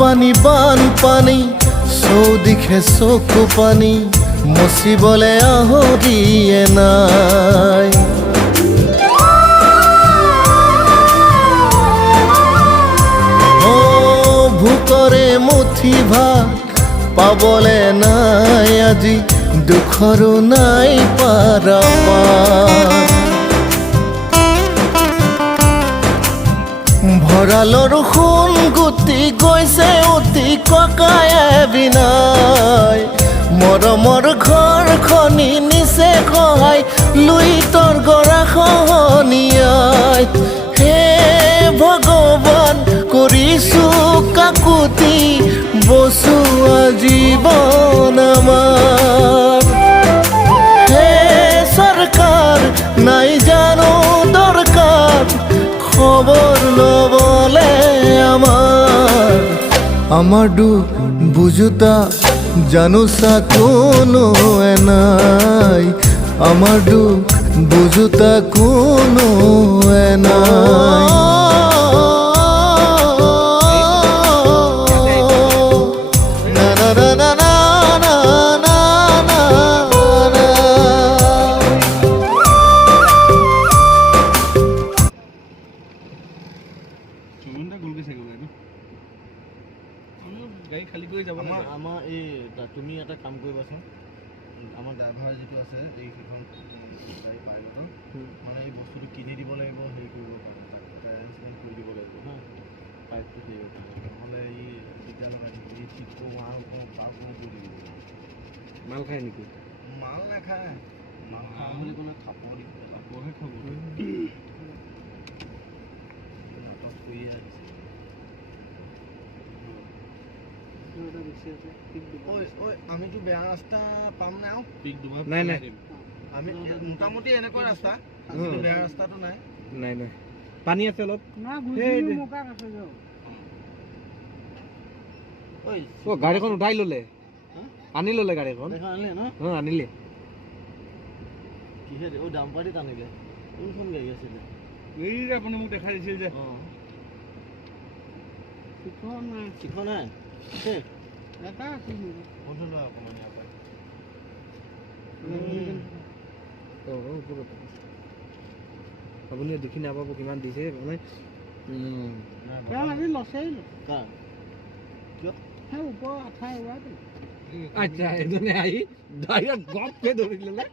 পানী বানপানী চৌদিশে চকু পানী মচিবলে আহৰিয়ে নাই। ভোকৰে মুঠি ভাত পাবলে নাই আজি দুখৰো নাই পাৰাপাৰ। ভঁৰালৰ সোণ গুটি গৈছে অতি ককায়ে বিনাই। মৰমৰ ঘৰখনি নিচে সহায় লুইতৰ গৰাখহনীয়াই। হে ভগৱান কৰিছো কাকুতি বচোৱা জীৱন আমাৰ। হে চৰকাৰ নাই জানো দৰকাৰ খবৰ লবলে আমাৰ দুখ বুজোতা জানোচা কোনো নাই। আমাৰ দুখ বুজোতা কোনো নাই। তুমি এটা কাম কৰিবাচোন, আমাৰ ড্ৰাইভাৰ যিটো আছে এইখন গাড়ী পাইলটৰ মানে এই বস্তুটো কিনি দিব লাগিব, হেৰি কৰিব কাৰণে তাক এৰেঞ্জমেণ্ট কৰি দিব লাগিব হা, পাইপটো হেৰি নহ'লে ই তেতিয়া লগাই দিব, ই ঠিক কৰোঁ আৰু পাৰ কৰোঁ কৰি দিব। মাল খায় নেকি? মাল নাখায়, মাল খাওঁ বুলি ক'লে খাপৰ দিব, খাপৰহে খাব। নাটক কৰিয়ে আহিছে। আমিতো বেয়া ৰাস্তা পাম নাই নাই নাই, আমি মোটামুটি এনেকুৱা ৰাস্তা, বেয়া ৰাস্তাটো নাই। নাই নাই, পানী আছে অলপ। গাড়ীখন উঠাই ললে, আনি ললে গাড়ীখন আনিলে। কিহে ডাম্পাৰীত আনিলে? কোনখন গাড়ী আছিলে? এই যে আপুনি মোক দেখাই দিছিল যে চিখন নাই এটা আছিল অকণমান ইয়াৰ পৰা আপুনি দেখি নাপাব কিমান দিছে মানে। আচ্ছা এজনে আহি ডাইৰেক্ট গপকে ধৰি ললে।